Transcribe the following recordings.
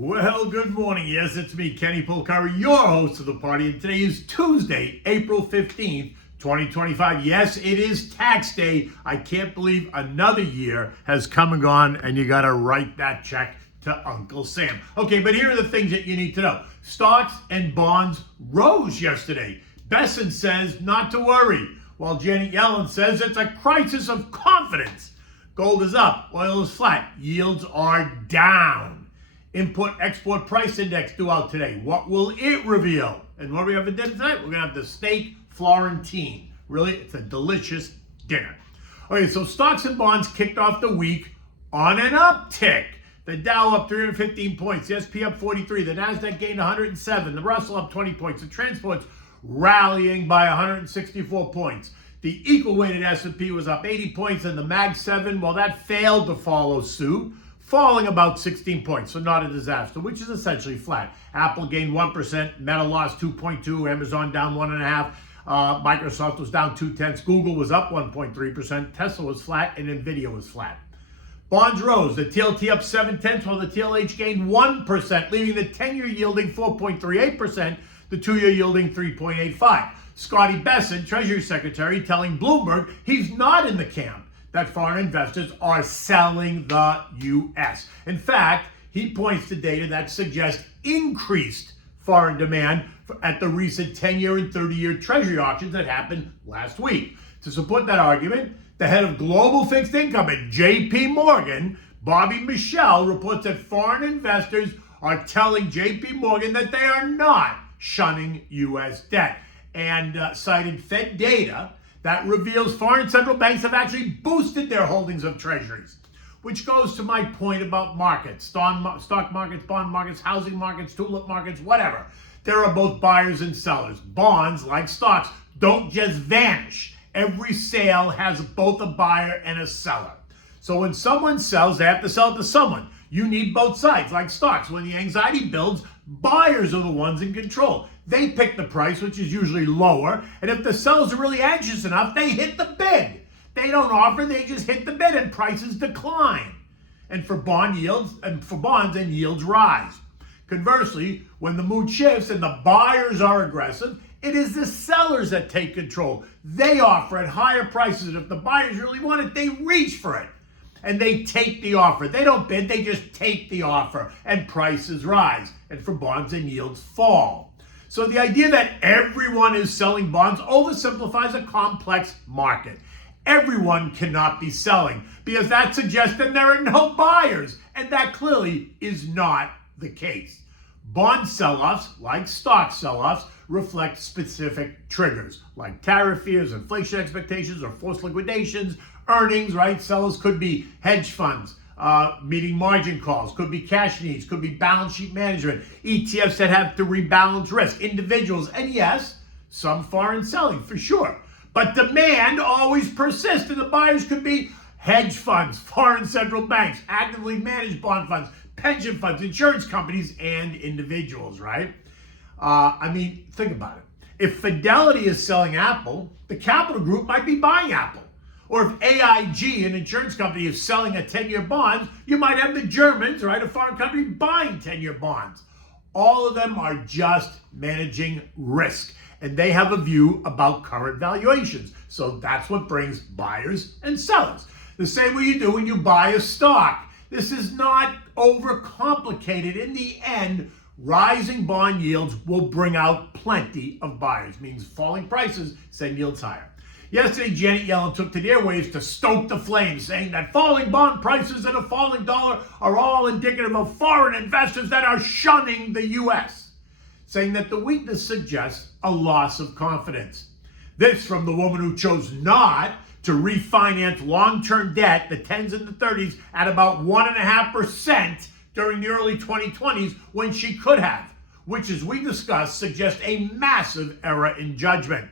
Well, good morning. Yes, it's me, Kenny Polcari, your host of the party. And today is Tuesday, April 15th, 2025. Yes, it is tax day. I can't believe another year has come and gone, and you got to write that check to Uncle Sam. Okay, but here are the things that you need to know. Stocks and bonds rose yesterday. Bessent says not to worry, while Janet Yellen says it's a crisis of confidence. Gold is up, oil is flat, yields are down. Import-export price index due out today. What will it reveal? And what do we have for dinner tonight? We're going to have the steak Florentine. Really, it's a delicious dinner. Okay, so stocks and bonds kicked off the week on an uptick. The Dow up 315 points. The SP up 43. The NASDAQ gained 107. The Russell up 20 points. The transports rallying by 164 points. The equal-weighted S&P was up 80 points, and the Mag 7, well, that failed to follow suit, falling about 16 points, so not a disaster, which is essentially flat. Apple gained 1%, Meta lost 2.2%, Amazon down 1.5%, Microsoft was down 0.2%, Google was up 1.3%, Tesla was flat, and Nvidia was flat. Bonds rose, the TLT up 0.7, while the TLH gained 1%, leaving the 10-year yielding 4.38%, the 2-year yielding 3.85%. Scotty Bessent, Treasury Secretary, telling Bloomberg he's not in the camp that foreign investors are selling the U.S. In fact, he points to data that suggests increased foreign demand at the recent 10-year and 30-year Treasury auctions that happened last week. To support that argument, the head of global fixed income at J.P. Morgan, Bobby Michelle, reports that foreign investors are telling J.P. Morgan that they are not shunning U.S. debt, and cited Fed data that reveals foreign central banks have actually boosted their holdings of treasuries, which goes to my point about markets, stock markets, bond markets, housing markets, tulip markets, whatever. There are both buyers and sellers. Bonds, like stocks, don't just vanish. Every sale has both a buyer and a seller. So when someone sells, they have to sell it to someone. You need both sides, like stocks. When the anxiety builds, buyers are the ones in control. They pick the price, which is usually lower, and if the sellers are really anxious enough, they hit the bid. They don't offer, they just hit the bid, and prices decline. And for bonds, and yields rise. Conversely, when the mood shifts and the buyers are aggressive, it is the sellers that take control. They offer at higher prices, and if the buyers really want it, they reach for it. And they take the offer. They don't bid, they just take the offer, and prices rise. And for bonds and yields fall. So the idea that everyone is selling bonds oversimplifies a complex market. Everyone cannot be selling because that suggests that there are no buyers, and that clearly is not the case. Bond sell-offs, like stock sell-offs, reflect specific triggers, like tariff fears, inflation expectations, or forced liquidations, earnings, right? Sellers could be hedge funds, meeting margin calls, could be cash needs, could be balance sheet management, ETFs that have to rebalance risk, individuals, and yes, some foreign selling for sure. But demand always persists, and the buyers could be hedge funds, foreign central banks, actively managed bond funds, pension funds, insurance companies, and individuals, right? Think about it. If Fidelity is selling Apple, the Capital Group might be buying Apple. Or if AIG, an insurance company, is selling a 10-year bond, you might have the Germans, right, a foreign company, buying 10-year bonds. All of them are just managing risk, and they have a view about current valuations. So that's what brings buyers and sellers. The same way you do when you buy a stock. This is not overcomplicated. In the end, rising bond yields will bring out plenty of buyers. Means falling prices send yields higher. Yesterday, Janet Yellen took to the airwaves to stoke the flames, saying that falling bond prices and a falling dollar are all indicative of foreign investors that are shunning the U.S., saying that the weakness suggests a loss of confidence. This from the woman who chose not to refinance long-term debt, the 10s and the 30s, at about 1.5% during the early 2020s when she could have, which, as we discussed, suggests a massive error in judgment.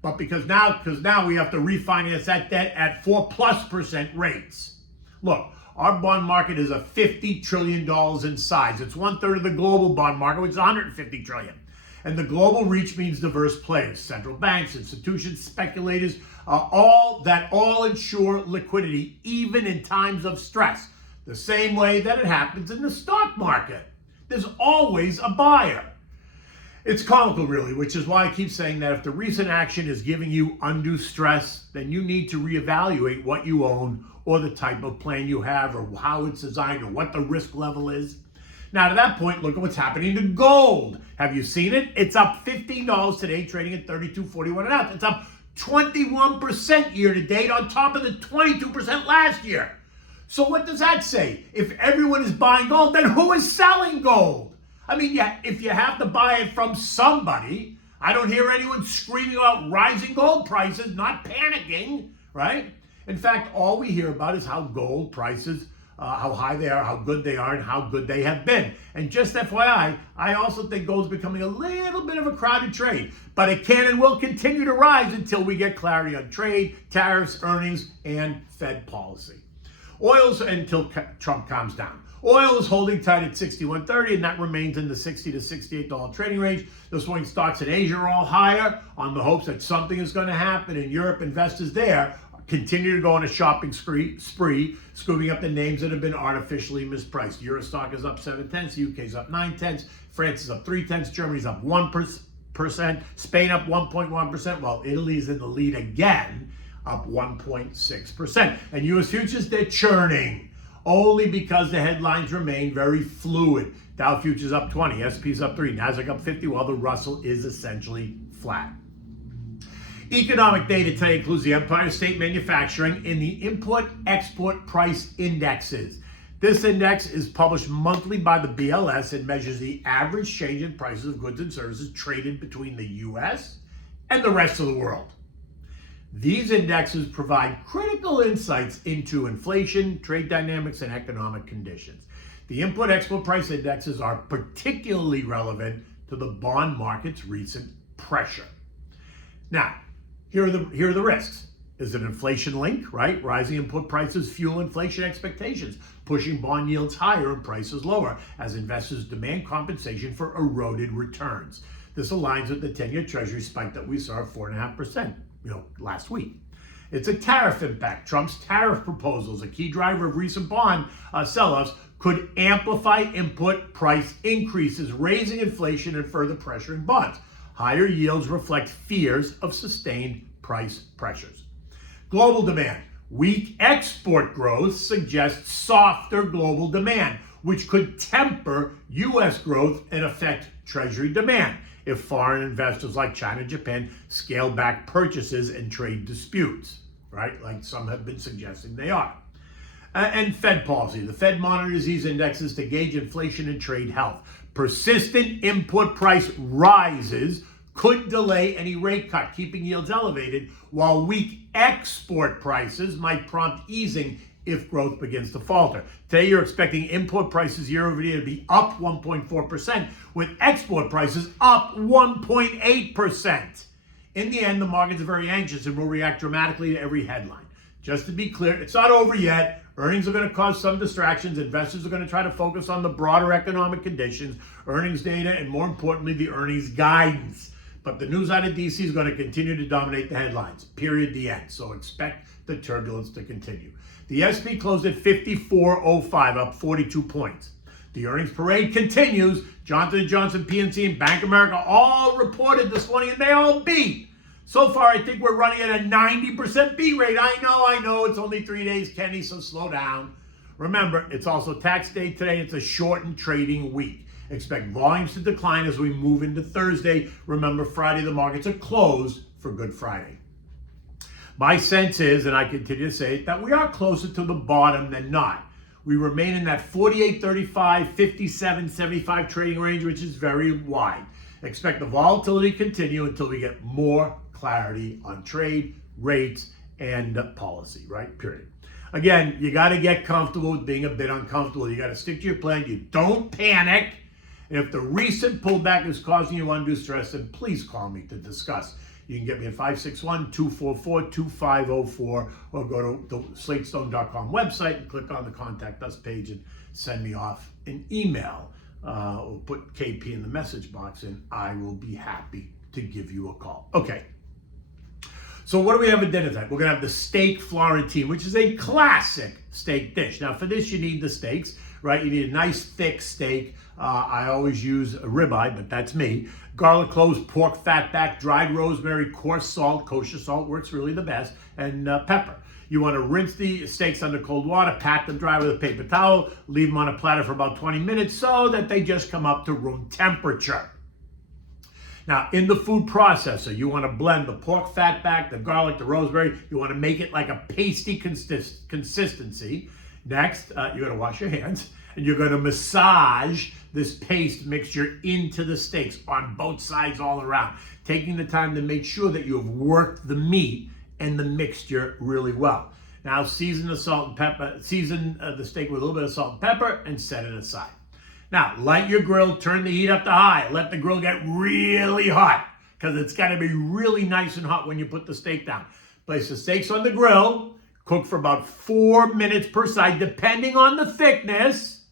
But because now we have to refinance that debt at 4+% rates. Look, our bond market is a $50 trillion in size. It's 1/3 of the global bond market, which is $150 trillion. And the global reach means diverse players, central banks, institutions, speculators, all ensure liquidity, even in times of stress, the same way that it happens in the stock market. there's always a buyer. It's comical, really, which is why I keep saying that if the recent action is giving you undue stress, then you need to reevaluate what you own or the type of plan you have or how it's designed or what the risk level is. Now, to that point, look at what's happening to gold. Have you seen it? It's up $15 today, trading at $32.41 an ounce. It's up 21% year to date on top of the 22% last year. So what does that say? If everyone is buying gold, then who is selling gold? I mean, yeah, if you have to buy it from somebody, I don't hear anyone screaming about rising gold prices, not panicking, right? In fact, all we hear about is how gold prices, how high they are, how good they are, and how good they have been. And just FYI, I also think gold's becoming a little bit of a crowded trade, but it can and will continue to rise until we get clarity on trade, tariffs, earnings, and Fed policy. Oil's until Trump calms down. Oil is holding tight at $61.30, and that remains in the $60 to $68 trading range. The swing stocks in Asia are all higher on the hopes that something is going to happen. In Europe, investors there continue to go on a shopping spree, scooping up the names that have been artificially mispriced. Eurostock is up 0.7, UK is up 0.9, France is up 0.3, Germany's up 1%, Spain up 1.1%, while Italy's in the lead again, up 1.6%. And US futures, they're churning, only because the headlines remain very fluid. Dow futures up 20, S&P's up 3, Nasdaq up 50, while the Russell is essentially flat. Economic data today includes the Empire State Manufacturing and the Import-Export Price Indexes. This index is published monthly by the BLS and measures the average change in prices of goods and services traded between the U.S. and the rest of the world. These indexes provide critical insights into inflation, trade dynamics, and economic conditions. The Import-Export Price Indexes are particularly relevant to the bond market's recent pressure. Now, here are the risks. Is it inflation link, right? Rising input prices fuel inflation expectations, pushing bond yields higher and prices lower as investors demand compensation for eroded returns. This aligns with the 10-year Treasury spike that we saw at 4.5%, last week. It's a tariff impact. Trump's tariff proposals, a key driver of recent bond sell-offs, could amplify input price increases, raising inflation and further pressure in bonds. Higher yields reflect fears of sustained price pressures. Global demand. Weak export growth suggests softer global demand, which could temper U.S. growth and affect Treasury demand if foreign investors like China and Japan scale back purchases and trade disputes, right? Like some have been suggesting they are. And Fed policy. The Fed monitors these indexes to gauge inflation and trade health. Persistent input price rises could delay any rate cut, keeping yields elevated, while weak export prices might prompt easing if growth begins to falter. Today, you're expecting import prices year over year to be up 1.4%, with export prices up 1.8%. In the end, the markets are very anxious and will react dramatically to every headline. Just to be clear, it's not over yet. Earnings are going to cause some distractions. Investors are going to try to focus on the broader economic conditions, earnings data, and more importantly, the earnings guidance. But the news out of DC is going to continue to dominate the headlines, period, the end. So expect the turbulence to continue. The S&P closed at 54.05, up 42 points. The earnings parade continues. Johnson & Johnson, PNC, and Bank of America all reported this morning, and they all beat. So far, I think we're running at a 90% beat rate. I know, it's only 3 days, Kenny, so slow down. Remember, it's also tax day today. It's a shortened trading week. Expect volumes to decline as we move into Thursday. Remember, Friday, the markets are closed for Good Friday. My sense is, and I continue to say it, that we are closer to the bottom than not. We remain in that 48.35, 57.75 trading range, which is very wide. Expect the volatility to continue until we get more clarity on trade, rates, and policy, right? Period. Again, you got to get comfortable with being a bit uncomfortable. You got to stick to your plan. You don't panic. And if the recent pullback is causing you undue stress, then please call me to discuss. You can get me at 561-244-2504 or go to the slatestone.com website and click on the Contact Us page and send me off an email or put KP in the message box and I will be happy to give you a call. Okay. So what do we have at dinner tonight? We're going to have the steak Florentine, which is a classic steak dish. Now for this, you need the steaks. right? You need a nice thick steak. I always use a ribeye, but that's me. Garlic cloves, pork fat back, dried rosemary, coarse salt, kosher salt works really the best, and pepper. You want to rinse the steaks under cold water, pat them dry with a paper towel, leave them on a platter for about 20 minutes so that they just come up to room temperature. Now, in the food processor, you want to blend the pork fat back, the garlic, the rosemary. You want to make it like a pasty consistency. Next, you're going to wash your hands, and you're going to massage this paste mixture into the steaks on both sides all around, taking the time to make sure that you have worked the meat and the mixture really well. Now season the salt and pepper, season the steak with a little bit of salt and pepper and set it aside. Now light your grill, turn the heat up to high. Let the grill get really hot because it's got to be really nice and hot when you put the steak down. Place the steaks on the grill, cook for about 4 minutes per side depending on the thickness.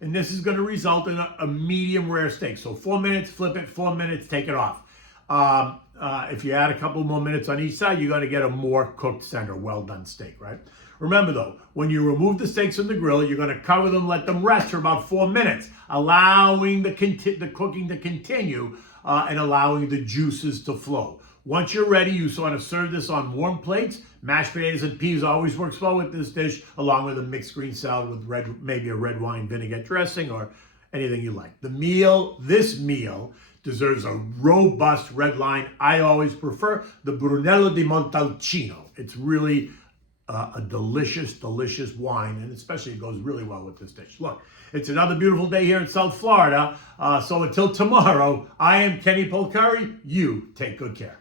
And this is going to result in a medium rare steak. So 4 minutes, flip it, 4 minutes, take it off. If you add a couple more minutes on each side, you're going to get a more cooked center, well done steak, right? Remember though, when you remove the steaks from the grill, you're going to cover them, let them rest for about 4 minutes, allowing the cooking to continue and allowing the juices to flow. Once you're ready, you sort of serve this on warm plates. Mashed potatoes and peas always works well with this dish, along with a mixed green salad with maybe a red wine vinegar dressing or anything you like. This meal deserves a robust red line. I always prefer the Brunello di Montalcino. It's really a delicious, delicious wine, and especially it goes really well with this dish. Look, it's another beautiful day here in South Florida. So until tomorrow, I am Kenny Polcari. You take good care.